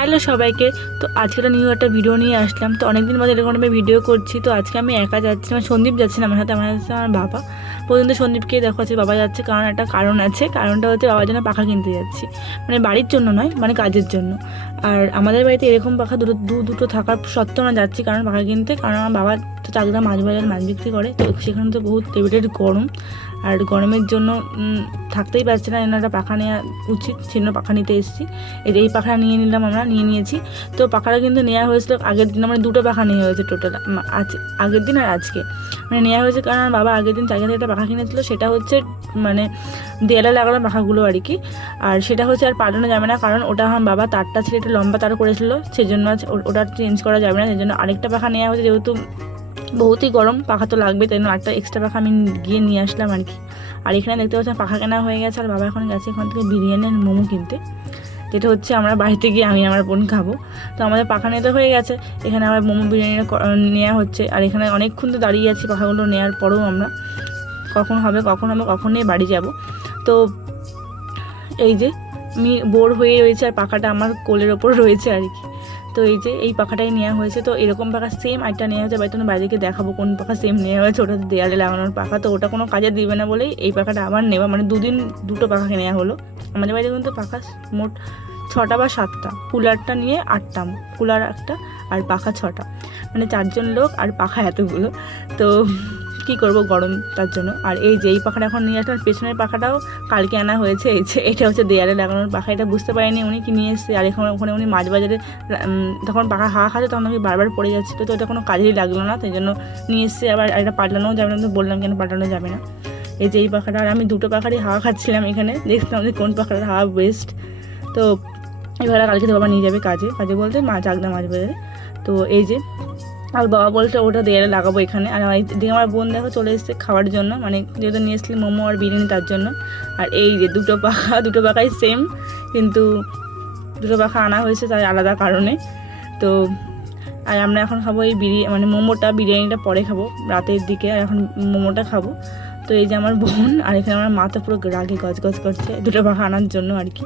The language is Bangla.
হ্যালো সবাইকে। তো আজকে একটা নিউ একটা ভিডিও নিয়ে আসলাম। তো অনেকদিন বাদে এরকম আমি ভিডিও করছি। তো আজকে আমি একা যাচ্ছি, আমার সন্দীপ যাচ্ছে না, আমার সাথে আমার বাবা। পর্যন্ত সন্দীপকে দেখো আছে বাবা যাচ্ছে, কারণ একটা কারণ আছে। কারণটা হচ্ছে বাবার জন্য পাখা কিনতে যাচ্ছি, মানে বাড়ির জন্য নয়, মানে কাজের জন্য। আর আমাদের বাড়িতে এরকম পাখা দুটো থাকার সত্ত্বেও আমরা যাচ্ছি কারণ পাখা কিনতে, কারণ আমার বাবা তো চাকদা মাছ বাজার মাছ বিক্রি করে। তো সেখানে তো বহুত টেবিলের গরম, আর গরমের জন্য থাকতেই পারছে না, একটা পাখা নেওয়া উচিত, সেজন্য পাখা নিতে এসেছি। এই পাখা নিয়েছি। তো পাখাটা কিন্তু নেওয়া হয়েছিল আগের দিন, মানে দুটো পাখা নেওয়া হয়েছে টোটাল, আগের দিন আর আজকে মানে নেওয়া হয়েছে। কারণ আমার বাবা আগের দিন চাকরি থেকে একটা পাখা কিনেছিল, সেটা হচ্ছে মানে দেয়ালে লাগানো পাখাগুলো আর কি। আর সেটা হচ্ছে আর পাল্টানো যাবে না, কারণ ওটা আমার বাবা তারটা ছিল একটু লম্বা তার করেছিল, সেজন্য ওটা চেঞ্জ করা যাবে না। সেই জন্য আরেকটা পাখা নেওয়া হয়েছে, যেহেতু বহুতই গরম, পাখা তো লাগবে, তাই জন্য আরেকটা এক্সট্রা পাখা আমি গিয়ে নিয়ে আসলাম আর কি। আর এখানে দেখতে পাচ্ছি পাখা কেনা হয়ে গেছে, আর বাবা এখন গেছে এখান থেকে বিরিয়ানি আর মোমো কিনতে, যেটা হচ্ছে আমরা বাড়িতে গিয়ে আমি আমার বোন খাবো। তো আমাদের পাখা নিতে হয়ে গেছে, এখানে আমার মোমো বিরিয়ানি নেওয়া হচ্ছে। আর এখানে অনেকক্ষণ তো দাঁড়িয়ে আছি পাখাগুলো নেওয়ার পরেও, আমরা কখন নিয়ে বাড়ি যাব। তো এই যে আমি বোর হয়ে রয়েছে, আর পাখাটা আমার কোলের ওপর রয়েছে আর কি। তো এই যে এই পাখাটাই নেওয়া হয়েছে। তো এরকম পাখা সেম একটা নেওয়া হয়েছে, বাড়িতে বাইরেকে দেখাবো কোন পাখা সেম নেওয়া হয়েছে। ওটা দেয়ালে লাগানোর পাখা, তো ওটা কোনো কাজে দিবে না বলেই এই পাখাটা আবার নেওয়া, মানে দুদিন দুটো পাখা নেওয়া হলো। আমাদের বাড়িতে কিন্তু পাখা মোট 6টা বা 7টা, কুলারটা নিয়ে 8টা, কুলার একটা আর পাখা 6টা, মানে 4জন লোক আর পাখা এতগুলো। তো কী করবো, গরম তার জন্য। আর এই যে এই পাখাটা এখন নিয়ে আসলাম, পেছনের পাখাটাও কালকে আনা হয়েছে। এই যে এটা হচ্ছে দেয়ালে লাগানোর পাখা, এটা বুঝতে পারিনি উনি কি নিয়ে এসছে। আর ওখানে উনি মাছ বাজারে তখন পাখা হাওয়া খাচ্ছে, তখন আমি বারবার পড়ে যাচ্ছিলো, তো এটা কোনো কাজেই লাগলো না, তাই জন্য নিয়ে এসছে। আবার এটা পাল্টানোও যাবে না, তো বললাম কেন পাল্টানো যাবে না। এই যে এই পাখাটা, আর আমি দুটো পাখারই হাওয়া খাচ্ছিলাম এখানে, দেখতাম যে কোন পাখাটার হাওয়া বেস্ট। তো এবার কালকে তো বাবা নিয়ে যাবে কাজে বলতে চাকদা মাছ বাজারে। তো এই যে আর বাবা বলছে ওটা দেয়ালে লাগাবো এখানে। আর এদিকে আমার বোন দেখো চলে এসেছে খাওয়ার জন্য, মানে যেহেতু নিয়ে এসেছিলি মোমো আর বিরিয়ানি তার জন্য। আর এই যে দুটো পাখাই সেম, কিন্তু দুটো পাখা আনা হয়েছে তাই আলাদা কারণে। তো আর আমরা এখন খাবো এই মানে বিরিয়ানিটা পরে খাবো রাতের দিকে, আর এখন মোমোটা খাবো। তো এই যে আমার বোন, আর এখানে আমার মা তো পুরো রাগে গজগজ করছে দুটো পাখা আনার জন্য আর কি।